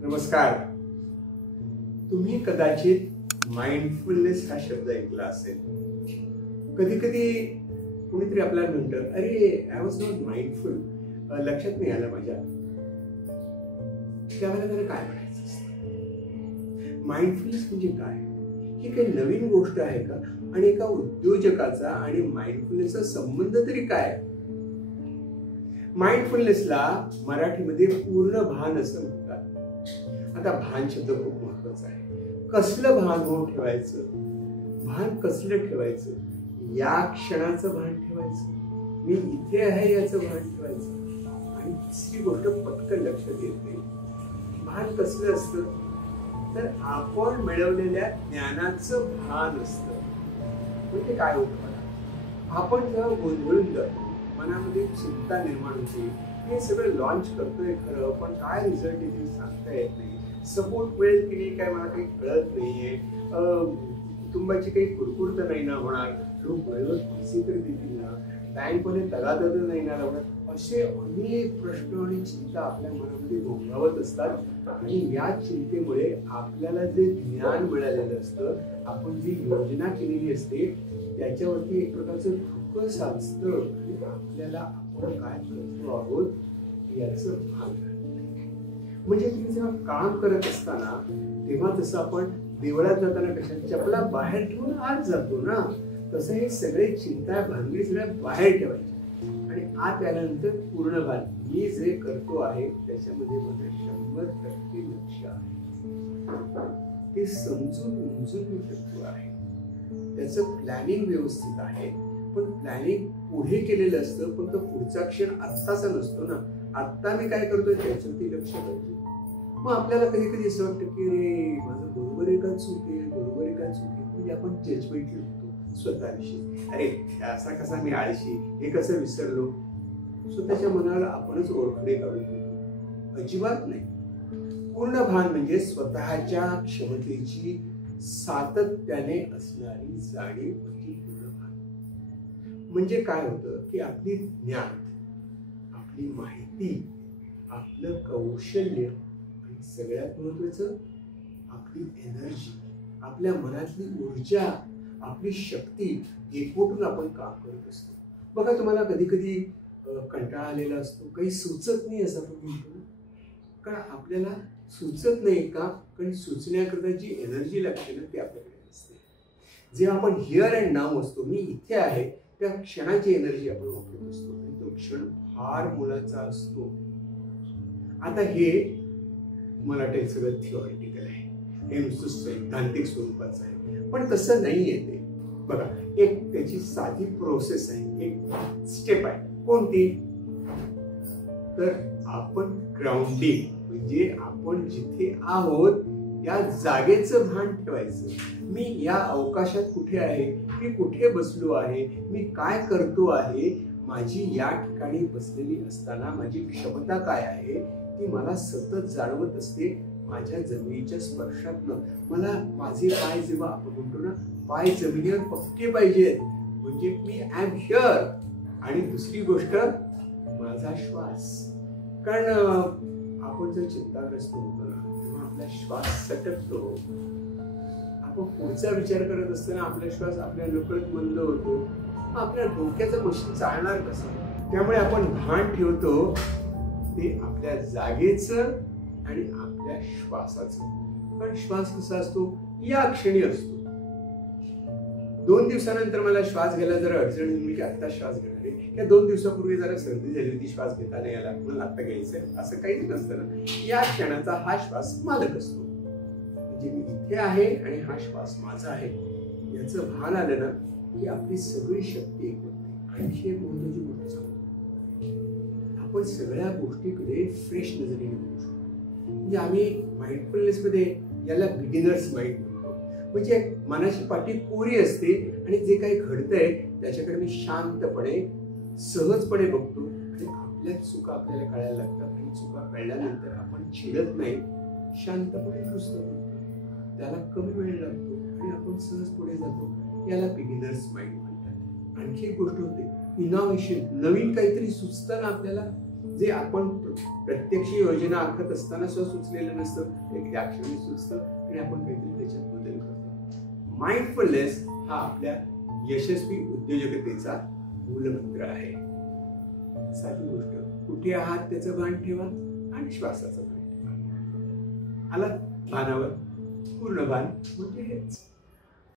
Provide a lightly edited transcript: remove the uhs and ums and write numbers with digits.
नमस्कार. तुम्ही कदाचित माइंडफुलनेस हा शब्द ऐकला असेल. कधी कधी कोणीतरी आपल्याला म्हणतं, अरे आय वॉज नॉट माइंडफुल, लक्षात नाही आलं माझ्या. त्यावेळेला त्याला काय म्हणायचं असतं? माइंडफुलनेस म्हणजे काय? ही काही नवीन गोष्ट आहे का? आणि एका उद्योजकाचा आणि माइंडफुलनेसचा संबंध तरी काय? माइंडफुलनेसला मराठीमध्ये पूर्ण भान असं म्हणतात. आता भान शब्द खूप महत्वाचा आहे. कसलं भान हो ठेवायचं? भान कसलं ठेवायचं? या क्षणाचं भान ठेवायचं, मी इथे आहे याचं भान ठेवायचं. आणि तिसरी गोष्ट पटकन लक्षात येते, भान कसलं असतं तर आपण मिळवलेल्या ज्ञानाचं भान असतं. म्हणजे काय होतं मला, आपण जेव्हा गोंधळून जातो, मनामध्ये चिंता निर्माण होते, हे सगळं लॉन्च करतोय खरं, पण काय रिझल्ट येतील सांगता येत नाही, सपोर्ट मिळेल की नाही काय मला काही कळत नाहीये, कुटुंबाची काही कुरकुर तर नाही ना होणार, लोक वेळेवर पैसे तर देतील ना, बँकमध्ये तगादा तर नाही ना लावणार, असे अनेक प्रश्न आणि चिंता आपल्या मनामध्ये घोंगावत असतात. आणि या चिंतेमुळे आपल्याला जे ज्ञान मिळालेलं असतं, आपण जी योजना केलेली असते त्याच्यावरती एक प्रकारचं धुकं साचतं आणि आपल्याला आपण काय करतो आहोत याचं भान नाही. म्हणजे तुम्ही जेव्हा काम करत असताना तेव्हा जसं आपण देवळात जाताना कशा चपला बाहेर ठेवून आत जातो ना, तसं हे सगळे चिंता भानगडी सगळ्या बाहेर ठेवायचे आणि आत आल्यानंतर पूर्ण भान, मी जे करतो आहे त्याच्यामध्ये माझं 100% लक्ष आहे, ते समजून उमजून मी करतो आहे, त्याचं प्लॅनिंग व्यवस्थित आहे. पण प्लॅनिंग पुढे केलेलं असतं, पण तो पुढचा क्षण आत्ताचा नसतो ना. आत्ता मी काय करतोय त्याच्यावरती लक्ष करतो. मग आपल्याला कधी कधी असं वाटतं की रे माझं बरोबर आहे का चूक आहे, बरोबर आहे का चूक आहे, म्हणजे आपण जजमेंट लिहितो स्वतःविषयी. अरे असा कसा मी आळशी, हे कसं विसरलो. स्वतःच्या मनाला आपणच ओळखडे काढून देतो. अजिबात नाही. पूर्ण भान म्हणजे स्वतःच्या क्षमतेची सातत्याने असणारी जाणीव म्हणजे पूर्ण भान. म्हणजे काय होतं की आपली ज्ञान, आपली माहिती, आपलं कौशल्य आणि सगळ्यात महत्वाचं आपली एनर्जी, आपल्या मनातली ऊर्जा, आपली शक्ती एकवटून आपण काम करत असतो. बघा, तुम्हाला कधी कधी कंटाळा आलेला असतो, काही सुचत नाही असं आपण म्हणतो. कारण आपल्याला सुचत नाही का? कारण सुचण्याकरता जी एनर्जी लागते ना ती आपल्याकडे असते. जेव्हा आपण हिअर अँड नाऊ असतो, मी इथे आहे, त्या क्षणाची एनर्जी आपण वापरत असतो आणि तो क्षण फार मोलाचा असतो. आता हे मला वाटतं सगळं थिओरिटिकल आहे, हे नुसतं सैद्धांतिक स्वरूपाचं आहे, पण तसं नाही आहे ते. बघा, एक त्याची साधी प्रोसेस आहे, एक स्टेप आहे. कोणती? तर आपण ग्राउंडिंग म्हणजे आपण जिथे आहोत या जागेचं भान ठेवायचं. मी या अवकाशात कुठे आहे, मी कुठे बसलो आहे, मी काय करतो आहे, माझी या ठिकाणी बसलेली असताना माझी क्षमता काय आहे ती मला सतत जाणवत असते. माझ्या जमिनीच्या स्पर्शातनं मला माझे पाय जेव्हा आपण म्हणतो ना, पाय जमिनीवर पक्के पाहिजेत, म्हणजे मी आय एम हिअर. आणि दुसरी गोष्ट माझा श्वास. कारण आपण जर चिंताग्रस्त होतो ना तेव्हा आपला श्वास सटकतो, आपण पुढचा विचार करत असताना आपला श्वास आपल्या नकळत मंद होतो. आपल्या डोक्याचं मशीन चालणार कसं? त्यामुळे आपण भान ठेवतो ते आपल्या जागेचं आणि आपल्या श्वासाचं. पण श्वास कसा असतो? या क्षणी असतो. 2 दिवसानंतर मला श्वास घ्यायला जरा अडचण होईल, की आत्ता श्वास घेणार आहे, या 2 दिवसापूर्वी जरा सर्दी झाली होती, श्वास घेता नाही आला, मला आत्ता घ्यायचं, असं काहीच नसतं ना. या क्षणाचा हा श्वास मालक असतो. म्हणजे मी इथे आहे आणि हा श्वास माझा आहे याचं भान आलं ना की आपली सगळी शक्ती एक होते. आणखी एक महत्वाची गोष्ट सांगतो, आपण सगळ्या गोष्टीकडे फ्रेश नजरेने बघू शकतो. म्हणजे आम्ही माइंडफुलनेस मध्ये याला बिगिनर्स माइंड म्हणतो. म्हणजे मनाची पाठी कोरी असते आणि जे काही घडतंय त्याच्याकडे मी शांतपणे सहजपणे बघतो आणि आपल्या चुका आपल्याला कळायला लागतात. आणि चुका कळल्यानंतर आपण चिडत नाही, शांतपणे दुरुस्त करतो, त्याला कमी वेळ लागतो आणि आपण सहज पुढे जातो. याला बिगिनर्स माइंड म्हणतात. आणखी एक गोष्ट होते, इनोव्हेशन, नवीन काहीतरी सुचतं ना आपल्याला, जे आपण प्रत्यक्ष योजना आखत असताना सुद्धा सुचलेलं नसतं, एक त्या क्षणी सुचतं आणि आपण काहीतरी त्याच्यात बदल करतो. माइंडफुलनेस हा आपल्या यशस्वी उद्योजकतेचा मूलमंत्र आहे. साधी गोष्ट, कुठे आहात त्याचं भान ठेवा आणि श्वासाचं भान ठेवा. आला भानावर, पूर्ण भान म्हणजे हेच.